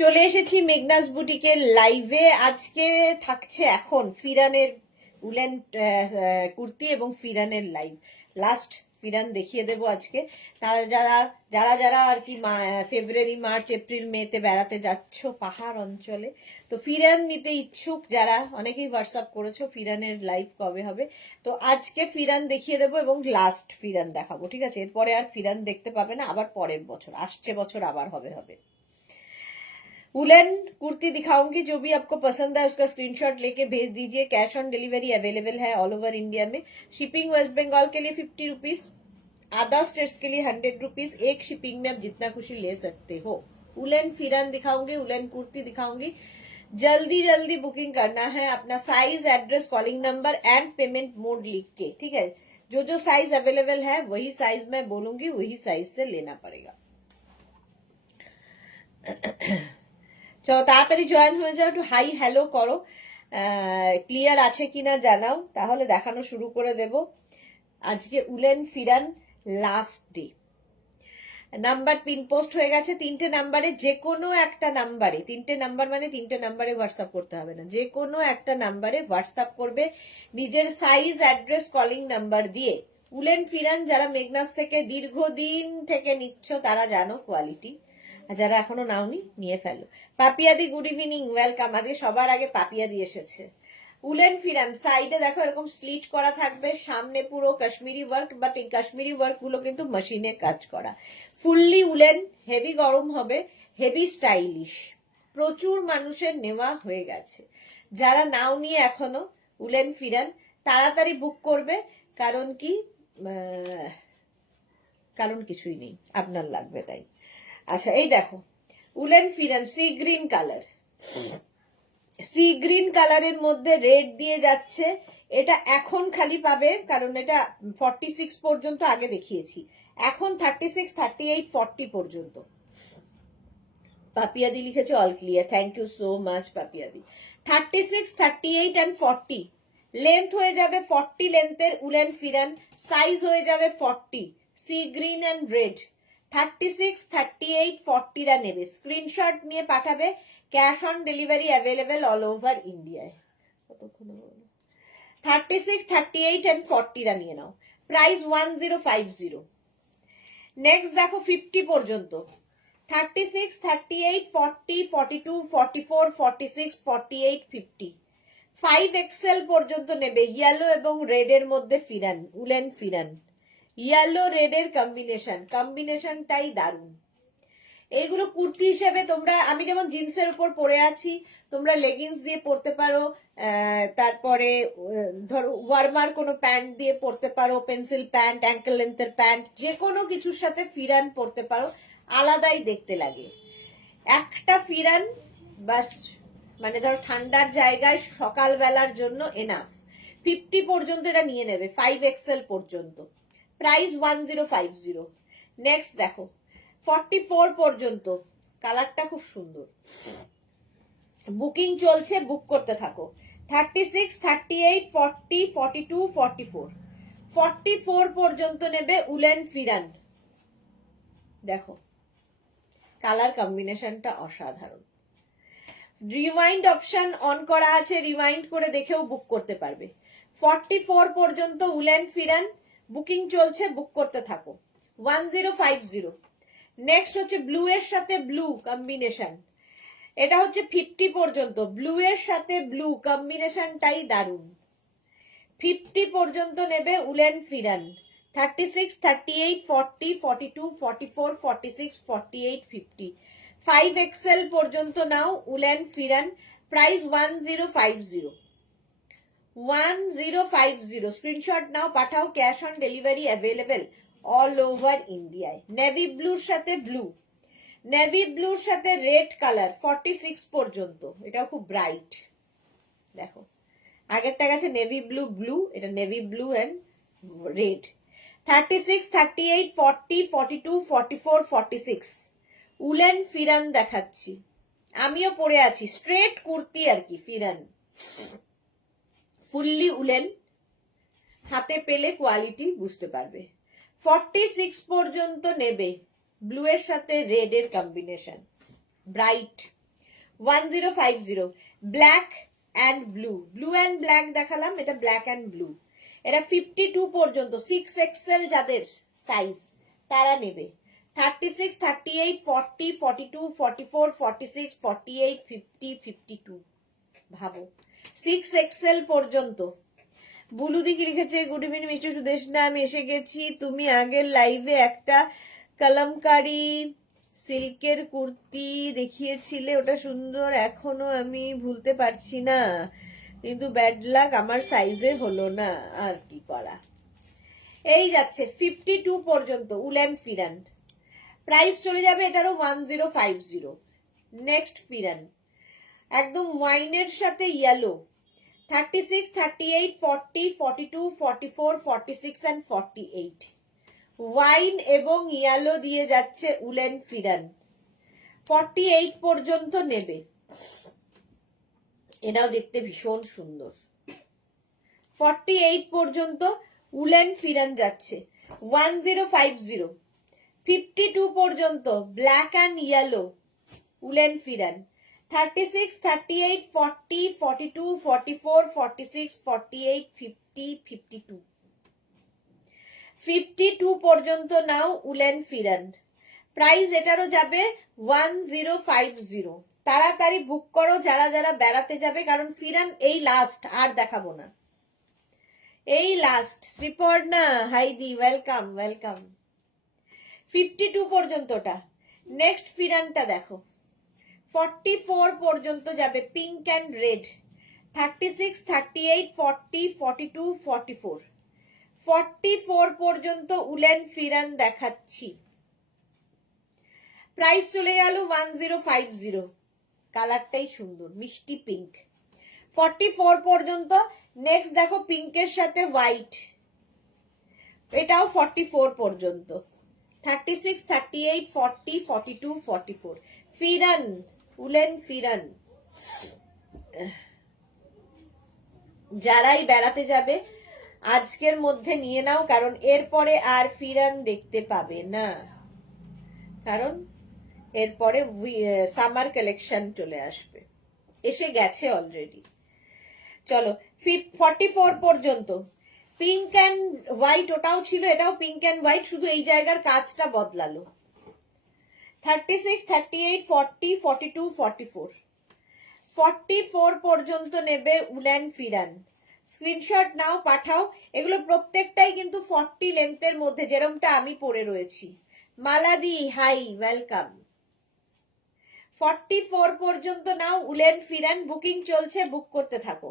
চলে এসেছি মেঘনাস বুটিকের লাইভে। আজকে থাকছে এখন ফিরানের উলেন কুর্তি এবং ফিরানের লাইভ। লাস্ট ফিরান দেখিয়ে দেবো আজকে। তারা যারা যারা আর কি ফেব্রুয়ারি, মার্চ, এপ্রিল, মেতে বেড়াতে যাচ্ছ পাহাড় অঞ্চলে, তো ফিরান নিতে ইচ্ছুক যারা, অনেকেই হোয়াটসঅ্যাপ করেছো ফিরানের লাইভ কবে হবে। তো আজকে ফিরান দেখিয়ে দেবো এবং লাস্ট ফিরান দেখাবো, ঠিক আছে? এরপরে আর ফিরান দেখতে পাবে না, আবার পরের বছর, আসছে বছর আবার হবে। वुलन कुर्ती दिखाऊंगी, जो भी आपको पसंद है उसका स्क्रीनशॉट लेके भेज दीजिए। कैश ऑन डिलीवरी अवेलेबल है ऑल ओवर इंडिया में। शिपिंग वेस्ट बंगाल के लिए 50 रुपीज, अदर स्टेट्स के लिए 100 रुपीज। एक शिपिंग में आप जितना खुशी ले सकते हो। वुलन फिरान दिखाऊंगी, वुलन कुर्ती दिखाऊंगी। जल्दी जल्दी बुकिंग करना है, अपना size, address, calling number and payment mode लिख के, ठीक है? जो साइज अवेलेबल है वही साइज मैं बोलूंगी, वही साइज से लेना पड़ेगा। চলো তাড়াতাড়ি জয়েন হয়ে যাও, একটু হাই হ্যালো করো, ক্লিয়ার আছে কিনা জানাও, তাহলে দেখানো শুরু করে দেব। আজকে woollen pheran last day. Number pin post হয়ে গেছে, 3টে নাম্বারে, যে কোনো একটা নাম্বারে, 3টে নাম্বার মানে 3টে নাম্বারে হোয়াটসঅ্যাপ করতে হবে না, যে কোনো একটা নাম্বারে হোয়াটসঅ্যাপ করবে নিজের সাইজ, অ্যাড্রেস, কলিং নাম্বার দিয়ে। উলেন ফিরান যারা মেঘনাস থেকে দীর্ঘদিন থেকে নিচ্ছ তারা জানো কোয়ালিটি, যারা এখনো নাওনি নিয়ে ফেলো। পাপিয়াদি গুড ইভিনিং, ওয়েলকাম। আজকে সবার আগে পাপিয়াদি এসেছে। উলেন ফিরান সাইডে দেখো এরকম স্লিট করা থাকবে, সামনে পুরো কাশ্মীরি ওয়ার্ক, বাট এই কাশ্মীরি ওয়ার্ক গুলো কিন্তু মেশিনে কাজ করা। ফুললি উলেন, হেভি গরম হবে, হেভি স্টাইলিশ। প্রচুর মানুষের নেওয়া হয়ে গেছে। যারা নাও নিয়ে এখনো উলেন ফিরান তাড়াতাড়ি বুক করবে, কারণ কি, কারণ কিছুই নেই, আপনার লাগবে তাই। আচ্ছা এই দেখো woollen pheran sea green colour, sea green কালারের মধ্যে রেড দিয়ে যাচ্ছে। এটা এখন খালি পাবে, কারণ এটা 46 পর্যন্ত আগে দেখিয়েছি, এখন 36, 38, 40 পর্যন্ত। পাপিয়াদি লিখেছে all clear, thank you so much পাপিয়াদি। 36, 38 and 40 লেন্থ হয়ে যাবে, 40 লেন্থের উলেন ফিরান, সাইজ হয়ে যাবে 40, সি গ্রিন অ্যান্ড রেড। 36, 38, 40 রা নেবে, স্ক্রিনশট নিয়ে পাঠাবে। Cash on delivery available all over ইন্ডিয়ায়। 36, 38 and 40 রা নিয়ে নাও, প্রাইস 1050। নেক্সট দেখো 50 পর্যন্ত, 36, 38, 40, 42, 44, 46, 48, 50। 5XL পর্যন্ত নেবে, ইয়েলো এবং রেড এর মধ্যে ফিরান, উলেন ফিরান, ইয়েলো রেডের কম্বিনেশনটাই দারুণ। এইগুলো কুর্তি হিসেবে তোমরা, আমি যেমন জিন্সের উপর পরে আছি, তোমরা লেগিংস দিয়ে পরতে পারো, তারপরে ধরো ওয়ার্মার কোনো প্যান্ট দিয়ে পরতে পারো, পেন্সিল প্যান্ট, অ্যাঙ্কেল লেন্থের প্যান্ট, যে কোনো কিছুর সাথে ফিরান পরতে পারো, আলাদাই দেখতে লাগে। একটা ফিরান বাস, মানে ধরো ঠান্ডার জায়গায় সকালবেলার জন্য এনাফ। 50 পর্যন্ত এটা নিয়ে নেবে, 5XL পর্যন্ত, প্রাইস 1050। নেক্সট দেখো 44 পর্যন্ত, কালারটা খুব সুন্দর, বুকিং চলছে, বুক করতে থাকো। 36, 38, 40, 42, 44, 44 পর্যন্ত নেবে উলেন ফিরান। দেখো কালার কম্বিনেশনটা অসাধারণ। রিওয়াইন্ড অপশন অন করা আছে, রিওয়াইন্ড করে দেখেও বুক করতে পারবে। 44 পর্যন্ত উলেন ফিরান, বুকিং চলছে, বুক করতে থাকো। 1050। নেক্সট হচ্ছে ব্লু এর সাথে ব্লু কম্বিনেশন, এটা হচ্ছে 50 পর্যন্ত, ব্লু এর সাথে ব্লু কম্বিনেশনটাই দারুণ। 50 পর্যন্ত নেবে উলেন ফিরান। 36, 38, 40, 42, 44, 46, 48, 50। 5XL পর্যন্ত নাও উলেন ফিরান, প্রাইস 1050। 1050 স্ক্রিনশট নাও, পাঠাও। Cash on delivery available all over ইন্ডিয়ায়। নেভি ব্লুর সাথে ব্লু, নেভি ব্লুর সাথে রেড কালার 46 পর্যন্ত, এটাও খুব ব্রাইট। দেখো আগেরটা গেছে নেভি ব্লু ব্লু, এটা navy blue and red. 36, 38, 40, 42, 44, 46 woollen pheran দেখাচ্ছি, আমিও পরে আছি, স্ট্রেট কুর্তি আর কি ফিরান, ফুললি উলেন, হাতে পেলে কোয়ালিটি বুঝতে পারবে। 46 পর্যন্ত নেবে, ব্লু এর সাথে রেড এর combination, bright 1050 black and blue, blue and black দেখালাম, এটা ব্ল্যাক অ্যান্ড ব্লু। এটা 52 পর্যন্ত 6XL যাদের সাইজ তারা নেবে। 36, 38, 40, 42, 44, 46, 48, 50, 52 ভাবো 6XL পর্যন্ত। বুলুদিকে লিখেছে গুড ইভিনিং মিস্টার সুদেশনা, আমি এসে গেছি। তুমি আগের লাইভে একটা কলমকারি সিল্কের কুর্তি দেখিয়েছিলে, ওটা সুন্দর, এখনো আমি ভুলতে পারছি না, কিন্তু ব্যাড লাক আমার সাইজে হলো না, আর কি করা। এই যাচ্ছে 52 পর্যন্ত উলেন ফিরান, প্রাইস চলে যাবে এটারও 1050। নেক্সট ফিরান একদম ওয়াইনের সাথে ইয়েলো, 36, 38, 40, 42, 44, 46 and 48 ওয়াইন এবং ইয়েলো দিয়ে যাচ্ছে উলেন ফিরান। 48 পর্যন্ত নেবে, এটাও দেখতে ভীষণ সুন্দর। 48 পর্যন্ত উলেন ফিরান যাচ্ছে 1050। 52 পর্যন্ত ব্ল্যাক অ্যান্ড ইয়েলো উলেন ফিরান। 36, 38, 40, 42, 44, 46, 48, 50, 52 52 পর্যন্ত নাও উলেন ফিরান, প্রাইস এটারও যাবে 1050। তাড়াতাড়ি বুক করো যারা যারা বেড়াতে যাবে, কারণ ফিরান এই লাস্ট, আর দেখাবো না, এই লাস্ট। শ্রীপর্ণা হাইদি ওয়েলকাম ওয়েলকাম। 52 পর্যন্তটা। নেক্সট ফিরানটা দেখো 44 পর্যন্ত যাবে, পিঙ্ক অ্যান্ড রেড। 36, 38, 40, 42, 44 44 পর্যন্ত উলেন ফিরান দেখাচ্ছি, প্রাইস চলে গেল 1050। কালারটাই সুন্দর, মিষ্টি পিঙ্ক। 44 পর্যন্ত। নেক্সট দেখো পিঙ্কের সাথে হোয়াইট, এটাও 44 পর্যন্ত। 36, 38, 40, 42, 44 ফিরান, উলেন ফিরান। যারাই বেড়াতে যাবে আজকের মধ্যে নিয়ে নাও, কারণ এরপরে আর ফিরান দেখতে পাবে না, কারণ এরপরে সামার কালেকশন চলে আসবে, এসে গেছে অলরেডি। চলো 44 পর্যন্ত পিঙ্ক অ্যান্ড হোয়াইট, ওটাও ছিল, এটাও পিঙ্ক অ্যান্ড হোয়াইট, শুধু এই জায়গার কাজটা বদলালো। 36, 38, 40, 42, 44 44 পর্যন্ত নেবে উলেন ফিরান। স্ক্রিনশট নাও, পাঠাও। এগুলো প্রত্যেকটাই কিন্তু 40 লেন্থের মধ্যে, যেরকমটা আমি পরে রয়েছি। মালাদি হাই ওয়েলকাম। 44 পর্যন্ত নাও উলেন ফিরান, বুকিং চলছে, বুক করতে থাকো।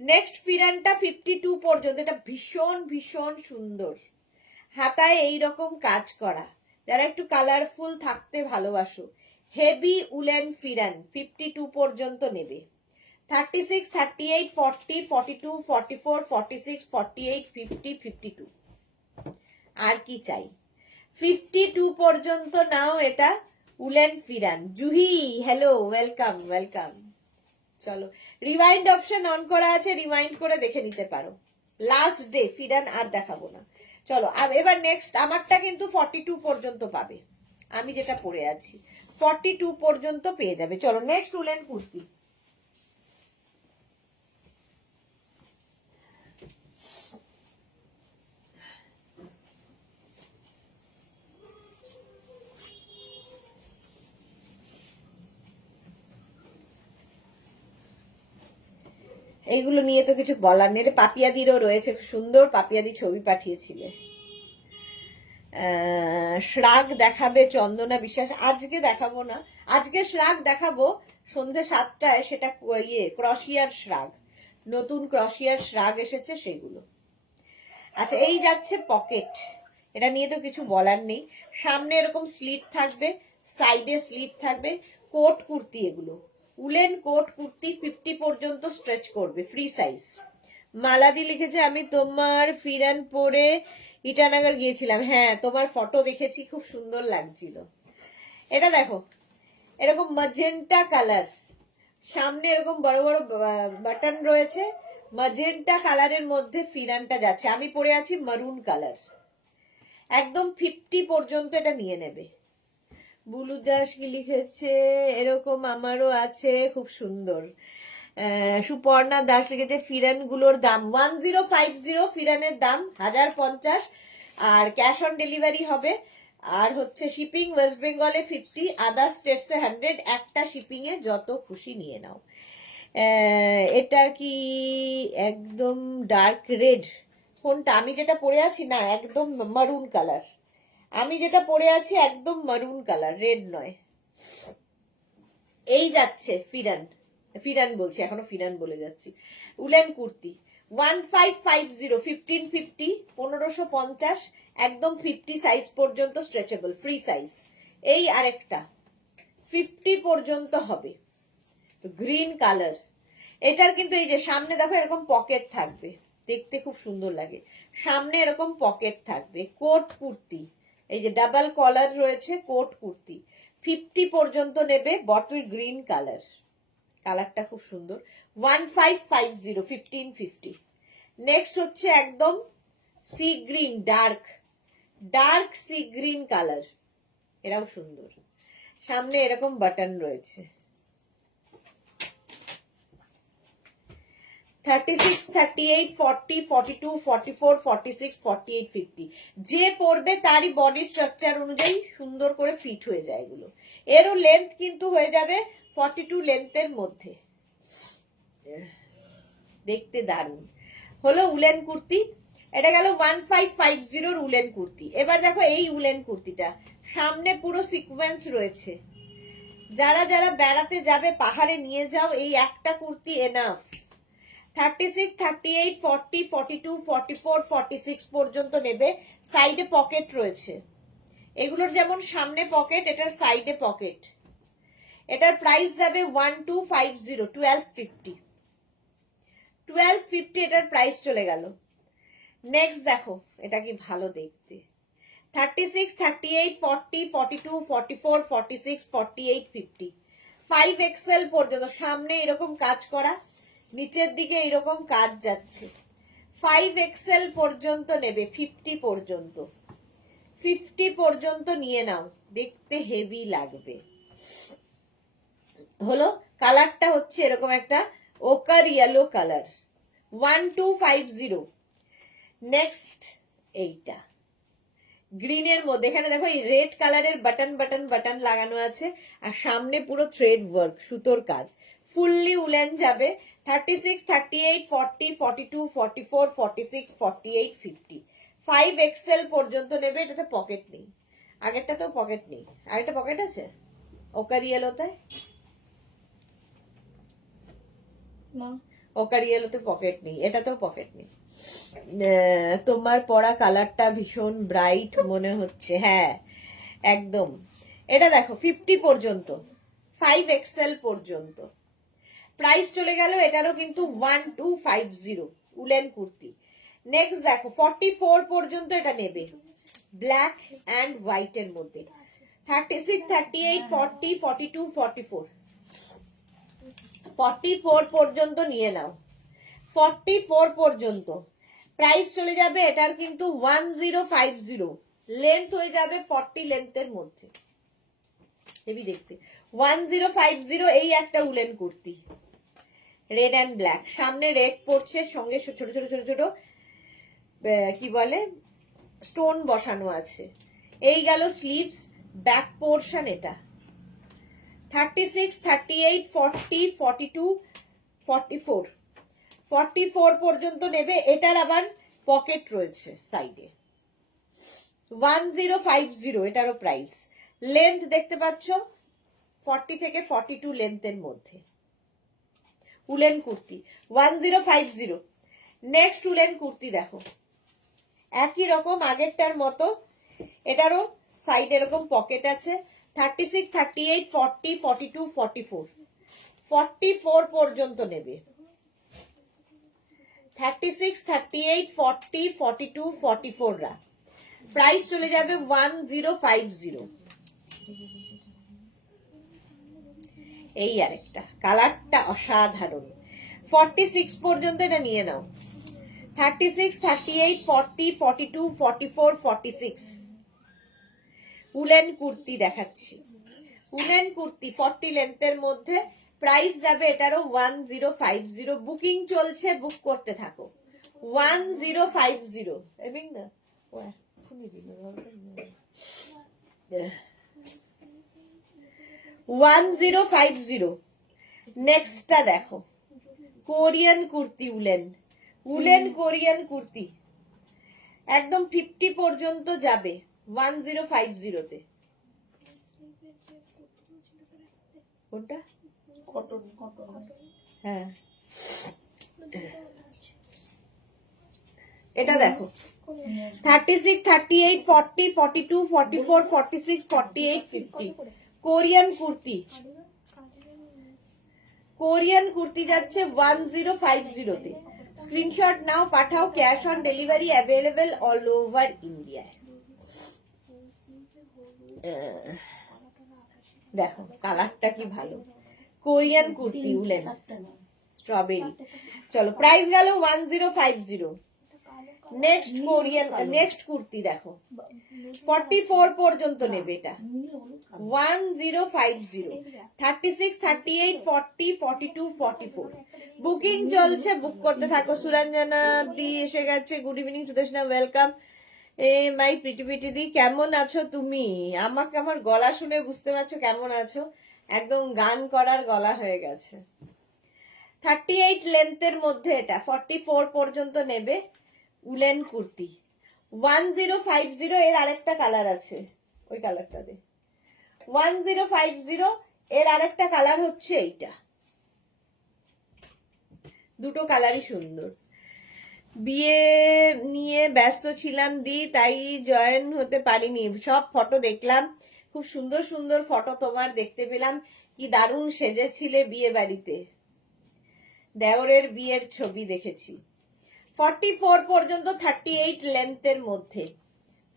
নেক্সট ফিরানটা 52 পর্যন্ত, এটা ভীষণ ভীষণ সুন্দর, হাতায় এইরকম কাজ করা, যারা একটু কালারফুল থাকতে ভালোবাসো, হেভি উলেন ফিরান 52 পর্যন্ত নেবে। 36, 38, 40, 42, 44, 46, 48, 50, 52 আর কি চাই। 52 পর্যন্ত নাও এটা woollen pheran. Juhi hello welcome welcome. চলো রিওয়াইন্ড অপশন অন করা আছে, রিওয়াইন্ড করে দেখে নিতে পারো। লাস্ট ডে ফিরান আর দেখাবো না। চলো আর এবার নেক্সট, আমারটা কিন্তু 42 পর্যন্ত পাবে, আমি যেটা পরে আছি 42 পর্যন্ত পেয়ে যাবে। চলো নেক্সট উলেন কুর্তি। এইগুলো নিয়ে তো কিছু বলার নেই। পাপিয়াদিরও রয়েছে, সুন্দর পাপিয়াদি ছবি পাঠিয়েছিলে। শ্রাগ দেখাবে চন্দনা বিশ্বাস, আজকে দেখাবো না, আজকে শ্রাগ দেখাবো সন্ধ্যে 7টায়, সেটা ক্রশিয়ার শ্রাগ, নতুন ক্রশিয়ার শ্রাগ এসেছে সেগুলো। আচ্ছা এই যাচ্ছে পকেট, এটা নিয়ে তো কিছু বলার নেই। সামনে এরকম স্লিট থাকবে, সাইডে স্লিট থাকবে, কোট কুর্তি, এগুলো উলেন কোট কুর্তি 50 পর্যন্ত স্ট্রেচ করবে, ফ্রি সাইজ। মালাদি লিখেছে আমি তোমার ফিরান পরে ইটানগর গিয়েছিলাম, হ্যাঁ তোমার ফটো দেখেছি, খুব সুন্দর লাগছিল। এটা দেখো এরকম ম্যাজেন্টা কালার, সামনে এরকম বড় বড় বাটন রয়েছে, ম্যাজেন্টা কালারের মধ্যে ফিরানটা যাচ্ছে, আমি পরে আছি মারুন কালার। একদম 50 পর্যন্ত এটা নিয়ে নেবে। বুলু দাস কি লিখেছে, এরকম আমারও আছে, খুব সুন্দর। সুপর্ণা দাস লিখেছে ফিরান গুলোর দাম 1050, ফিরানের দাম 1050, আর ক্যাশ অন ডেলিভারি হবে। আর হচ্ছে শিপিং ওয়েস্ট বেঙ্গলে 50, আদার স্টেটসে 100, একটা শিপিং এ যত খুশি নিয়ে নাও। এটা কি একদম ডার্ক রেড? কোনটা? আমি যেটা পরে আছি না, একদম মারুন কালার। আমি যেটা পরে আছি একদম মারুন কালার, রেড নয়। এই যাচ্ছে ফিরান, ফিরান বলছি, এখনো ফিরান বলে যাচ্ছি। উলেন কুর্তি 1550, 1550, 1550, একদম 50 সাইজ পর্যন্ত স্ট্রেচেবল, ফ্রি সাইজ। এই আরেকটা 50 পর্যন্ত হবে, গ্রিন কালার। এটার কিন্তু এই যে সামনে দেখো এরকম পকেট থাকবে, দেখতে খুব সুন্দর লাগে। সামনে এরকম পকেট থাকবে, কোট কুর্তি, এই যে ডাবল কলার রয়েছে, কোট কুর্তি 50 পর্যন্ত নেবে, বটল গ্রিন কালার, কালারটা খুব সুন্দর। 1550, 1550। নেক্সট হচ্ছে একদম sea green, dark dark C green colour, এরাও সুন্দর। সামনে এরকম বাটন রয়েছে। 36, 38, 40, 42, 44, 46, 48, 50, যে পড়বে তারই বডি স্ট্রাকচার অনুযায়ী সুন্দর করে ফিট হয়ে যায় এগুলো। এরও লেন্থ কিন্তু হয়ে যাবে 42 লেন্থের মধ্যে, দেখতে দারুণ হলো উলেন কুর্তি। এটা গেল 1550 উলেন কুর্তি। এবার দেখো এই উলেন কুর্তিটা, সামনে পুরো সিকোয়েন্স রয়েছে। যারা যারা বেড়াতে যাবে পাহাড়ে নিয়ে যাও, এই একটা কুর্তি এনাফ। 36, 38, 40, 42, 44, 46 পর্যন্ত নেবে। সাইডে পকেট রয়েছে, এগুলোর যেমন সামনে পকেট, এটার সাইডে পকেট। এটার প্রাইস যাবে 1250, 1250, 1250 এটার প্রাইস চলে গেল। নেক্সট দেখো এটা কি ভালো দেখতে, 36, 38, 40, 42, 44, 46, 48, 50, 5XL পর্যন্ত। সামনে এরকম কাজ করা, নিচের দিকে এরকম কাজ যাচ্ছে। 5XL পর্যন্ত নেবে, 50 পর্যন্ত, 50 পর্যন্ত নিয়ে নাও, দেখতে হেভি লাগবে। হলো কালারটা হচ্ছে এরকম একটা ওকার ইয়েলো কালার, 1250। নেক্সট এইটা গ্রিনের মধ্যে, এখানে দেখো এই রেড কালারের বাটন বাটন বাটন লাগানো আছে, আর সামনে পুরো থ্রেড ওয়ার্ক, সুতোর কাজ, ফুললি উলেন যাবে। 36, 38, 40, 42, 44, 46, 48, 50, 5XL পর্যন্ত নেবে। এটাতে পকেট নেই, আগেরটা তো পকেট নেই, আরেকটা পকেট আছে ওকার ইয়েলোতে, ওকার ইয়েলোতে পকেট নেই, এটাতেও পকেট নেই। তোমার পরা কালারটা ভীষণ ব্রাইট মনে হচ্ছে, হ্যাঁ একদম। এটা দেখো 50 পর্যন্ত, 5XL পর্যন্ত প্রাইস চলে গেল। এটারও কিন্তু 1250 উলেন কুর্তি। নেক্সট দেখো 44 পর্যন্ত এটা নেবে, ব্ল্যাক অ্যান্ড হোয়াইট এর মধ্যে। 36, 38, 40, 42, 44, 44 পর্যন্ত নিয়ে নাও, 44 পর্যন্ত প্রাইস চলে যাবে। এটার কিন্তু 1050, লেন্থ হয়ে যাবে 40 লেন্থের মধ্যে, হেভি দেখতে। 1050, এই একটা woollen kurti, red and black, সামনে রেড পড়ছে, সঙ্গে ছোট ছোট ছোট ছোট কি বলে স্টোন বসানো আছে। এই গেল স্লিভস, ব্যাক পোর্শন এটা। 36, 38, 40, 42, 44, 44 পর্যন্ত নেবে। এটার আবার পকেট রয়েছে সাইডে। 1050 এটারও প্রাইস। লেন্থ দেখতে পাচ্ছ 40 থেকে 42 লেন্থের মধ্যে, woollen kurti 1050। Next woollen kurti দেখো, একই রকম আগেরটার মতো, এটারও সাইড এরকম পকেট আছে। 36, 38, 40, 42, 44, 44 পর্যন্ত নেবে। 36, 38, 40, 42, 44 রা প্রাইস চলে যাবে 1050। এই আরেকটা কালারটা অসাধারণ, 46 পর্যন্ত এটা নিয়ে নাও। 36, 38, 40, 42, 44, 46 উলেন কুর্তি দেখাচ্ছি। উলেন কুর্তি 40 লেন্থের মধ্যে, প্রাইস যাবে এটারও 1050। বুকিং চলছে, বুক করতে থাকো। 1050 এবিং না ও এখনই দিল 1050। নেক্সটটা দেখো, Korean kurti woollen, woollen Korean kurti একদম 50 পর্যন্ত যাবে 1050 তে। কোনটা? কটন কটন হ্যাঁ এটা দেখো 36, 38, 40, 42, 44, 46, 48, 50 কোরিয়ান কুর্তি। কোরিয়ান কুর্তি যাচ্ছে 1050 তে। স্ক্রিনশট নাও, পাঠাও, cash on delivery available all over India. দেখো কালারটা কি ভালো, কোরিয়ান কুর্তি উলেন স্ট্রবেরি। চলো প্রাইস গেল 1050। নেক্সট কোরিয়ান, নেক্সট কুর্তি দেখো 44 পর্যন্ত নেবে এটা 1050। 36, 38, 40, 42, 44 বুকিং চলছে, বুক করতে থাকো। সুরঞ্জনা দি এসে গেছে, গুড ইভিনিং সুদেশনা, ওয়েলকাম। এ মাই প্রিটি দি, কেমন আছো তুমি? আমাকে আমার গলা শুনে বুঝতে পারছো কেমন আছো, একদম গান করার গলা হয়ে গেছে। 38 লেন্থের মধ্যে এটা 44 পর্যন্ত নেবে উলেন কুর্তি 1050। এর আরেকটা কালার আছে, ওই কালারটা দে। 1050 এর আরেকটা কালার হচ্ছে এইটা, দুটো কালারই সুন্দর। বিয়ে নিয়ে ব্যস্ত ছিলাম দি, তাই জয়েন হতে পারিনি। সব ফটো দেখলাম, খুব সুন্দর সুন্দর ফটো তোমার দেখতে পেলাম, কি দারুণ সেজেছিলে বিয়ে বাড়িতে। দেওরের বিয়ের ছবি দেখেছি। 44 পর্যন্ত 38 লেন্থের মধ্যে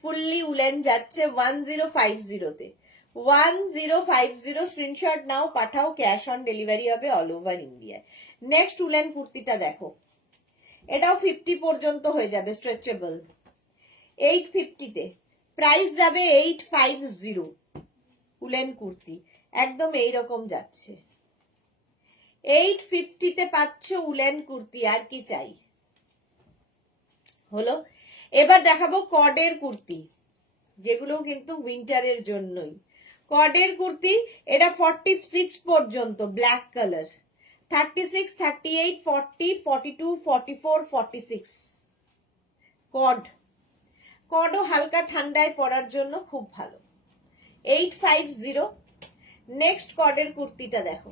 ফুললি উলেন যাচ্ছে 1050 তে। 1050 স্ক্রিনশট নাও, পাঠাও, ক্যাশ অন ডেলিভারি হবে all over India. Next woollen কুর্তিটা দেখো, এটাও 50 পর্যন্ত হয়ে যাবে, স্ট্রেচেবল। 850 তে প্রাইস যাবে 850। উলেন কুর্তি একদম এইরকম যাচ্ছে, 850 তে পাচ্ছ উলেন কুর্তি, আর কি চাই। হলো, এবার দেখাবো কর্ডের কুর্তি, যেগুলো কিন্তু উইন্টারের জন্যই। কর্ডের কুর্তি এটা 46 পর্যন্ত, ব্ল্যাক কালার। 36, 38, 40, 42, 44, 46 কর্ড। কর্ডও হালকা ঠান্ডায় পরার জন্য খুব ভালো। 850। নেক্সট কর্ডের কুর্তিটা দেখো,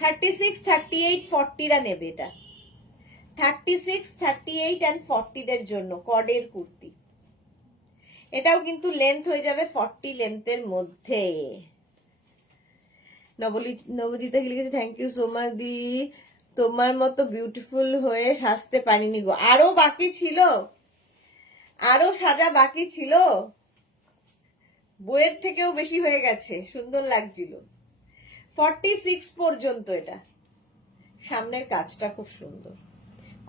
36, 38, 40রা নেবে এটা। 36, 38 and 40 দের জন্য কর্ডের কুর্তি। এটাও কিন্তু লেন্থ হয়ে যাবে 40 লেন্থের মধ্যে। নবজিতা কি লিখেছে, থ্যাংক ইউ সো মাচ দি, তোমার মতো বিউটিফুল হয়ে সাজতে পারিনি গো। আরো বাকি ছিল, আরো সাজা বাকি ছিল, বইয়ের থেকেও বেশি হয়ে গেছে, সুন্দর লাগছিল। 46 পর্যন্ত এটা, সামনের কাজটা খুব সুন্দর।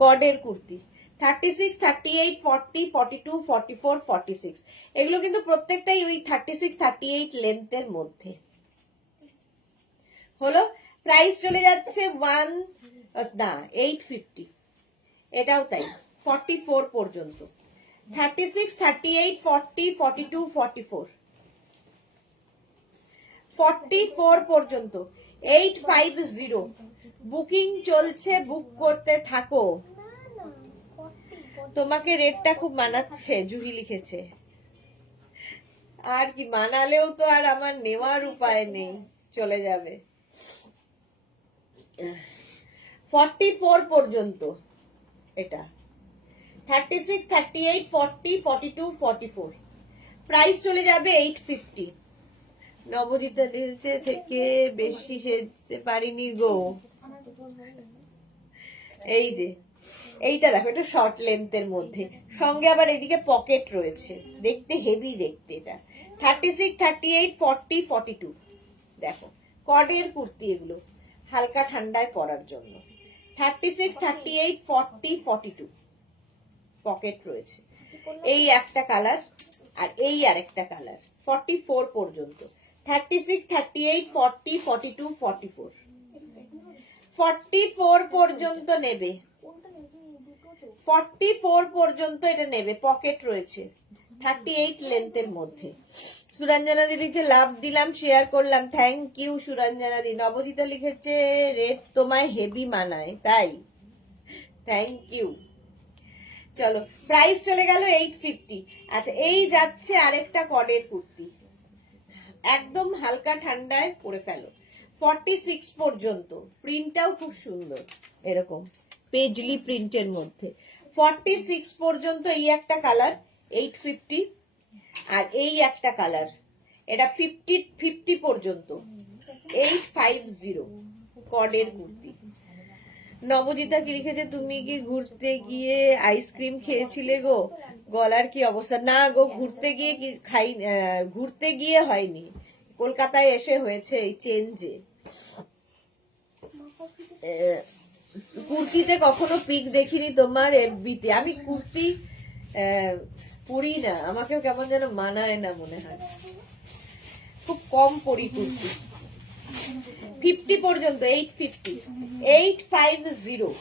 কর্ডের কুর্তি 36, 38, 40, 42, 44, 46 এগুলো কিন্তু প্রত্যেকটাই ওই 36, 38 লেন্থের মধ্যে। হলো, প্রাইস চলে যাচ্ছে 850। এটাও তাই 44 পর্যন্ত। 36, 38, 40, 42, 44 44 পর্যন্ত 850 বুকিং চলছে, বুক করতে থাকো। তোমাকে রেটটা খুব মানাচ্ছে, জুহি লিখেছে। আর কি মানালেও তো আর আমার নেওয়ার উপায় নেই, চলে যাবে। 44 পর্যন্ত এটা, 36, 38, 40, 42, 44 প্রাইস চলে যাবে 850। নবজিতা লিখেছে, থেকে বেশি সেজতে পারিনি গো। এই যে এইটা দেখো, এটা শর্ট লেন্থের মধ্যে, সঙ্গে আবার এদিকে পকেট রয়েছে, দেখতে হেভি দেখতে এটা। 36, 38, 40, 42 দেখো কর্ডের কুর্তি, এগুলো হালকা ঠান্ডায় পরার জন্য। 36, 38, 40, 42 পকেট রয়েছে। এই একটা কালার আর এই আরেকটা কালার 44 পর্যন্ত। 36, 38, 40, 42, 44 44 পর্যন্ত নেবে, 44 পর্যন্ত এটা নেবে। পকেট রয়েছে 38 লেন্থের মধ্যে। সুরঞ্জনা দি লিখেছে লাভ দিলাম, শেয়ার করলাম, থ্যাংক ইউ সুরঞ্জনা দি। নবদিতা লিখেছে রেড তোমায় হেভি মানায়, তাই থ্যাংক ইউ। চলো প্রাইস চলে গেল 850। আচ্ছা এই যাচ্ছে আরেকটা কডের কুর্তি, একদম হালকা ঠান্ডায় পরে ফেলো। 46 পর্যন্ত, প্রিন্টটাও খুব সুন্দর, এরকম পেজলি প্রিন্টের মধ্যে। 46 পর্যন্ত এই একটা কালার 850, আর এই একটা কালার এটা 50 পর্যন্ত 850 কডের কুর্তি। নবদিতা কি লিখেছে তুমি কি ঘুরতে গিয়ে আইসক্রিম খেয়েছিলে গো, গলার কি অবস্থা? না গো, ঘুরতে গিয়ে কি খাই, ঘুরতে গিয়ে হয়নি, কলকাতায় এসে হয়েছে এই চেঞ্জে। কুর্তিতে কখনো পিক দেখিনি তোমার এফবিতে। আমি কুর্তি পরি না, আমাকে কেমন যেন মানায় না মনে হয়, খুব কম পরি কুর্তি। 50 পর্যন্ত 850, 850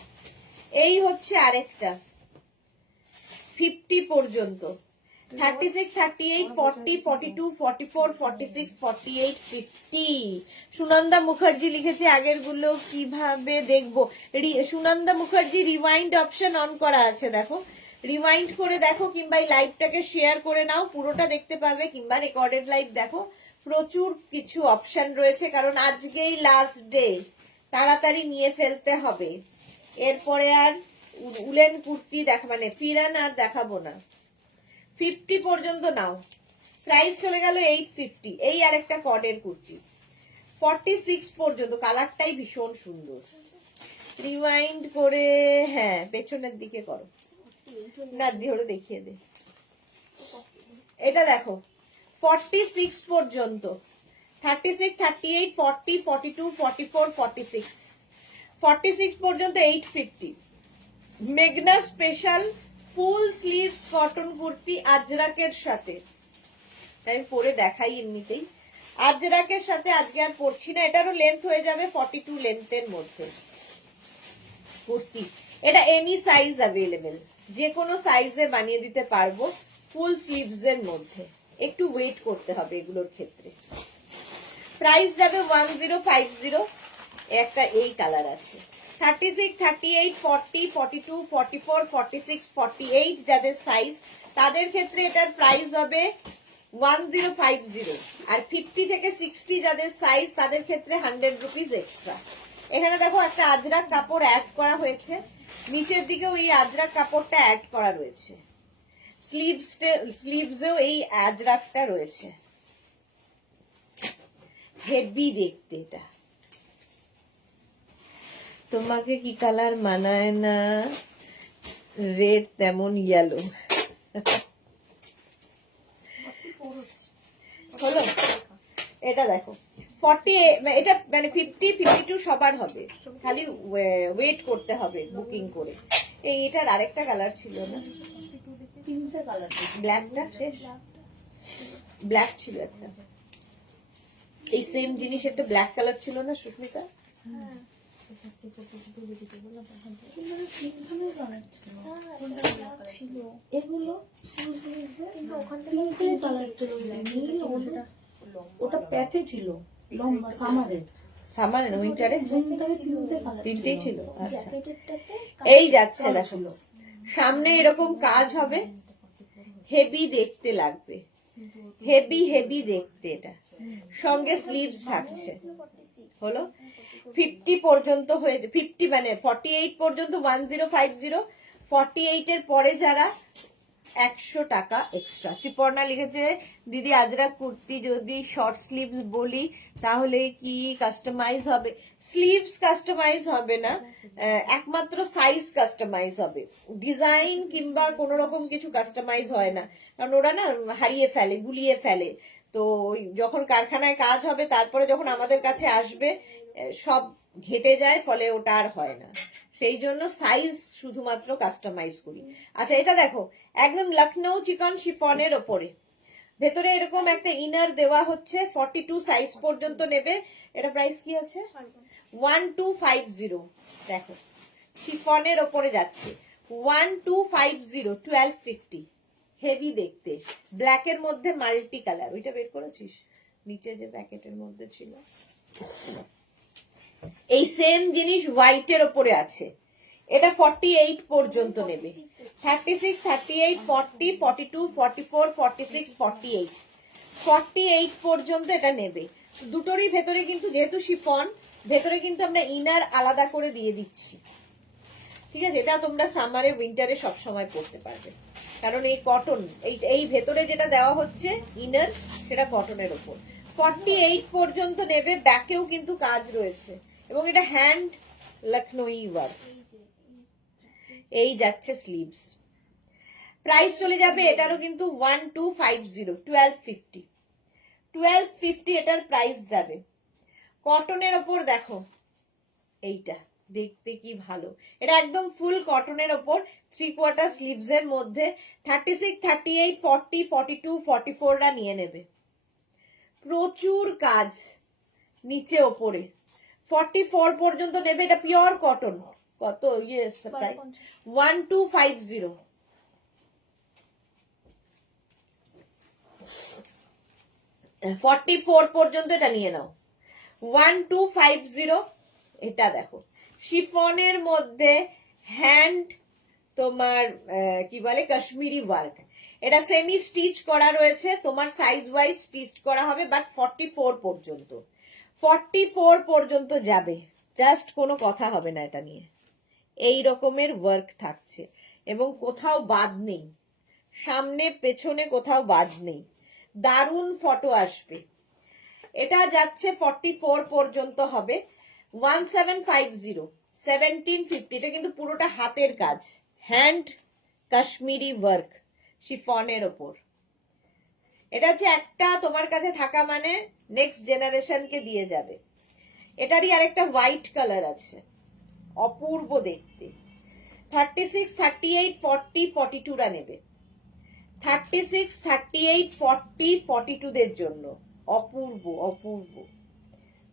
এই হচ্ছে আরেকটা 50 পর্যন্ত। 36, 38, 40, 42, 44, 46, 48, 50। সুনন্দা মুখার্জি লিখেছে আগের গুলো কিভাবে দেখবো? Sunanda Mukherjee rewind option on করা আছে, দেখো রিওয়াইন্ড করে দেখো, কিংবা এই লাইভটাকে শেয়ার করে নাও, পুরোটা দেখতে পাবে, কিংবা রেকর্ডেড লাইভ দেখো। প্রচুর কিছু অপশন রয়েছে, কারণ আজকেই লাস্ট ডে, তাড়াতাড়ি নিয়ে ফেলতে হবে। এরপরে আর উলেন কুর্তি মানে ফিরান আর দেখাবো না। 50 পর্যন্ত নাও, প্রাইস চলে গেল 850। এই আর একটা কডের কুর্তি 46 পর্যন্ত, কালারটাই ভীষণ সুন্দর। রিওয়াইন্ড করে, হ্যাঁ পেছনের দিকে করো, না ধরে দেখিয়ে দে। এটা দেখো 46 পর্যন্ত, 36, 38, 40, 42, 44, 46, 46 পর্যন্ত 850। মেঘনা special full sleeves cotton kurti আজরাকের সাথে, আমি পরে দেখাই এমনিতেই, আজরাকের সাথে আজকে আর পরছি না। এটারও লেন্থ হয়ে যাবে 42 লেন্থের মধ্যে কুর্তি। এটা এনি সাইজ অ্যাভেলেবেল, যে কোনো সাইজে বানিয়ে দিতে পারবো, ফুল স্লিভস এর মধ্যে। একটু ওয়েট করতে হবে এগুলোর ক্ষেত্রে। প্রাইস যাবে 1050। একটা এই কালার আছে 36, 38, 40, 42, 44, 46, 48 যাদের সাইজ, তাদের ক্ষেত্রে এটার প্রাইস হবে 1050। আর 50 থেকে 60 যাদের সাইজ, তাদের ক্ষেত্রে 100 রুপিস এক্সট্রা। এখানে দেখো একটা আজরাক কাপড় অ্যাড করা হয়েছে, নিচের দিকেও এই আজরাক কাপড়টা অ্যাড করা রয়েছে, স্লিভসেও এই আজরাকটা রয়েছে। হেভি দেখতে এটা। তোমাকে কি কালার মানায় না? রেড তেমন ইয়েলো হলো। এটা দেখো 40, এটা মানে 50, 52 সবার হবে, খালি ওয়েট করতে হবে বুকিং করে। এটার আরেকটা কালার ছিল না, ব্ল্যাকটা শেষ, ব্ল্যাক ছিল একটা, এই সেম জিনিস একটা ব্ল্যাক কালার ছিল না সুস্মিতা? ওটা প্যাচে ছিল, লম্বা সামারের, সামার উইন্টারে তিনটেই ছিল। আচ্ছা এই যাচ্ছে দেখো, সামনে এরকম কাজ হবে, হেভি দেখতে লাগবে, হেভি হেভি দেখতে। এটা সঙ্গে স্লিভস থাকছে, হলো 50 পর্যন্ত হয়ে, 50 মানে 48 পর্যন্ত 1050। 48 এর পরে যারা 100 টাকা এক্সট্রা। শ্রীপর্ণা লিখেছে দিদি আজরাক কুর্তি যদি শর্ট স্লিভস বলি তাহলে কি কাস্টমাইজ হবে? স্লিভস কাস্টমাইজ হবে না, একমাত্র সাইজ কাস্টমাইজ হবে, ডিজাইন কিংবা কোন রকম কিছু কাস্টমাইজ হয় না, কারণ ওরা না হারিয়ে ফেলে, গুলিয়ে ফেলে। তো যখন কারখানায় কাজ হবে তারপরে যখন আমাদের কাছে আসবে সব ঘেটে যায়, ফলে ওটা আর হয় না, সেই জন্য সাইজ শুধুমাত্র কাস্টমাইজ করি। আচ্ছা এটা দেখো একদম লখনৌ চিকন শিফনের ওপরে ভেতরে এরকম একটা ইনার দেওয়া হচ্ছে, 42 সাইজ পর্যন্ত নেবে। এটা প্রাইস কি আছে? 1250। দেখো শিফনের ওপরে যাচ্ছে 1250, 1250। হেভি দেখতে, ব্ল্যাকের মধ্যে মাল্টি কালার। ওইটা বের করেছিস নিচে যে প্যাকেটের মধ্যে ছিল? এই সেম জিনিস হোয়াইটের ওপরে আছে। এটা 48 পর্যন্ত নেবে। 36, 38, 40, 42, 44, 46, 48, 48 পর্যন্ত এটা নেবে। দুটোরই ভেতরে কিন্তু যেহেতু শিফন, ভেতরে কিন্তু আমরা ইনার আলাদা করে দিয়ে দিচ্ছি। ঠিক আছে, এটা তোমরা সামারে উইন্টারে সবসময় পরতে পারবে, কারণ এই কটন, এই ভেতরে যেটা দেওয়া হচ্ছে ইনার, সেটা কটনের ওপর। 48 পর্যন্ত নেবে। ব্যাকেও কিন্তু কাজ রয়েছে এবং এটা হ্যান্ড লখনৌই ওয়ার্ক। এই যাচ্ছে স্লিভস। প্রাইস চলে যাবে এটারও কিন্তু 1250, 1250, 1250 এটার প্রাইস যাবে। কটনের ওপর দেখো, এইটা দেখতে কি ভালো। এটা একদম ফুল কটনের ওপর, 3/4 স্লিভস এর মধ্যে। 36, 38, 40, 42, 44 রা নিয়ে নেবে। প্রচুর কাজ নিচে ওপরে। 44 পর্যন্ত নেবে। এটা পিওর কটন। কত ইয়ে প্রাইস? 1250। 44 পর্যন্ত এটা নিয়ে নাও। 1250। এটা দেখো শিফনের মধ্যে হ্যান্ড তোমার কি বলে কাশ্মীরি ওয়ার্ক। এটা সেমি স্টিচ করা রয়েছে, তোমার সাইজ ওয়াইজ স্টিচ করা হবে, বাট 44 পর্যন্ত। 44 পর্যন্ত যাবে, জাস্ট কোনো কথা হবে না এটা নিয়ে। এই রকমের ওয়ার্ক থাকছে এবং কোথাও বাদ নেই, সামনে পেছনে কোথাও বাদ নেই। দারুণ ফটো আসবে। এটা যাচ্ছে 44 পর্যন্ত হবে। 1750, 1750। এটা কিন্তু পুরোটা হাতের কাজ, হ্যান্ড কাশ্মীরি ওয়ার্ক শিফনের ওপর। এটা হচ্ছে একটা তোমার কাছে থাকা মানে নেক্সট জেনারেশনকে দিয়ে যাবে। এটারই আরেকটা হোয়াইট কালার আছে, অপূর্ব দেখতে। 36, 38, 40, 42 রা নেবে। 36, 38, 40, 42 দের জন্য অপূর্ব, অপূর্ব,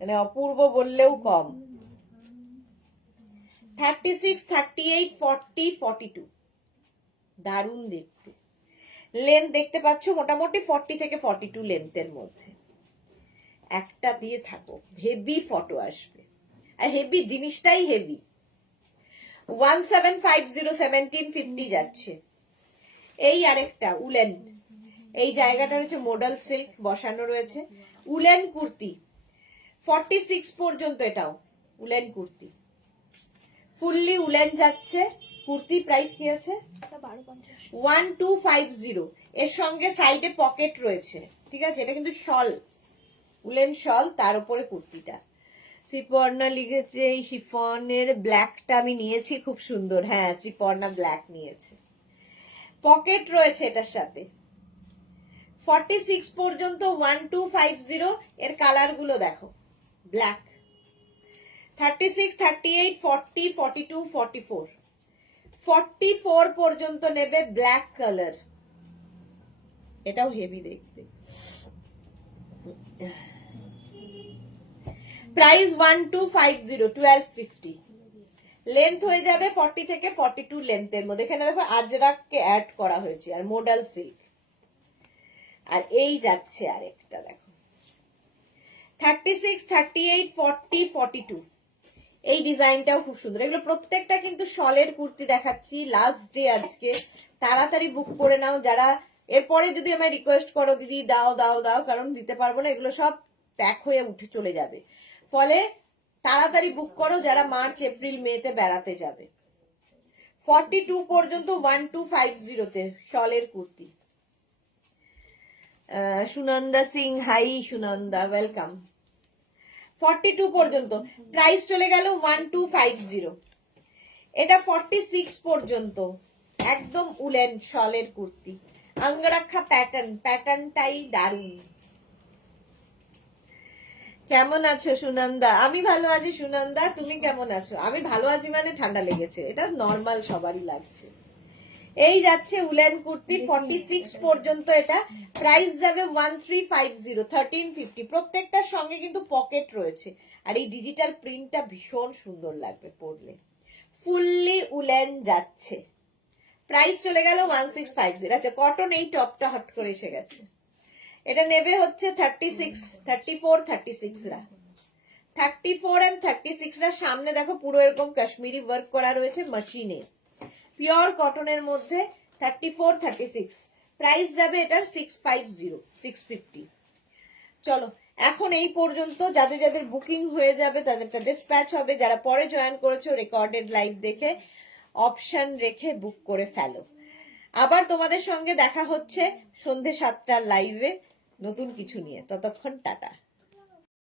মানে অপূর্ব বললেও কম। 36, 38, 40, 42 দারুণ দেখতে। লেন্থ দেখতে পাচ্ছ মোটামুটি 40 থেকে 42 লেন্থের মধ্যে। একটা দিয়ে থাকো, হেভি ফটো আসবে। আর হেভি জিনিসটাই হেভি। 1750, 1750 যাচ্ছে। এই আরেকটা উলেন, এই জায়গাটা হচ্ছে মডেল সিল্ক বসানো রয়েছে। উলেন কুর্তি 46 পর্যন্ত, এটাও উলেন কুর্তি, ফুললি উলেন যাচ্ছে। কুর্তি প্রাইস কি আছে? 1250। এর সঙ্গে সাইডে পকেট রয়েছে। ঠিক আছে, এটা কিন্তু শল, উলেন শল, তার উপরে কুর্তিটা। শ্রীপর্ণা লিখেছে এই শিফনের ব্ল্যাকটা আমি নিয়েছি, খুব সুন্দর। হ্যাঁ, শ্রীপর্ণা ব্ল্যাক নিয়েছে। পকেট রয়েছে এটার সাথে। 46 পর্যন্ত 1250। এর কালার গুলো দেখো, ব্ল্যাক। 36, 38, 40, 42, 44, 44 পর্যন্ত নেবে, ব্ল্যাক কালার। এটাও হেভি দেখতে। প্রাইস 1250, 1250। লেন্থ হয়ে যাবে 40 থেকে 42 লেন্থের মধ্যে। এখানে দেখো আজরাককে অ্যাড করা হয়েছে, আর মডেল সিল্ক। আর এই যাচ্ছে আরেকটা দেখো, 36, 38, 40, 42। এই ডিজাইনটাও খুব সুন্দর। এগুলো প্রত্যেকটা কিন্তু শলের কুর্তি দেখাচ্ছি। লাস্ট ডে আজকে, তাড়াতাড়ি বুক করে নাও। যারা এরপরে যদি আমায় রিকোয়েস্ট করো দিদি দাও দাও দাও, কারণ দিতে পারবো না, এগুলো সব প্যাক হয়ে উঠে চলে যাবে। ফলে তাড়াতাড়ি বুক করো যারা মার্চ, এপ্রিল, মেতে বেড়াতে যাবে। 42 পর্যন্ত 1250 তে শলের কুর্তি। Sunanda Singh, hi Sunanda, welcome. 42 পর্যন্ত প্রাইস চলে গেল 1250। এটা 46 পর্যন্ত একদম উলেন শলের কুর্তি, অঙ্গরাক্ষা প্যাটার্ন, প্যাটার্নটাই দারুণ। কেমন আছো সুনন্দা? আমি ভালো আছি সুনন্দা, তুমি কেমন আছো? আমি ভালো আছি মানে ঠান্ডা লেগেছে, এটা নর্মাল, সবারই লাগছে। এই যাচ্ছে উলেন কুর্তি 46 পর্যন্ত, এটা প্রাইস যাবে 1350, 1350। প্রত্যেকটার সঙ্গে কিন্তু পকেট রয়েছে, আর এই ডিজিটাল প্রিন্টটা ভীষণ সুন্দর লাগবে পরলে। ফুললি উলেন যাচ্ছে, প্রাইস চলে গেল 1650। আচ্ছা, কটন এই টপটা হট করে এসে গেছে, এটা নেবে হচ্ছে 36, 34, 36 রা, 34 এন্ড 36 রা। সামনে দেখো পুরো এরকম কাশ্মীরি ওয়ার্ক করা রয়েছে মেশিনে, পিওর কটনের মধ্যে। 34, 36 প্রাইস যাবে এটার 650, 650। চলো, এখন এই পর্যন্ত। যাদের যাদের বুকিং হয়ে যাবে তাদেরটা ডিসপ্যাচ হবে, যারা পরে জয়েন করেছো রেকর্ডেড লাইভ দেখে অপশন রেখে বুক করে ফেলো। আবার তোমাদের সঙ্গে দেখা হচ্ছে সন্ধে 7টার লাইভে নতুন কিছু নিয়ে। ততক্ষণ টাটা।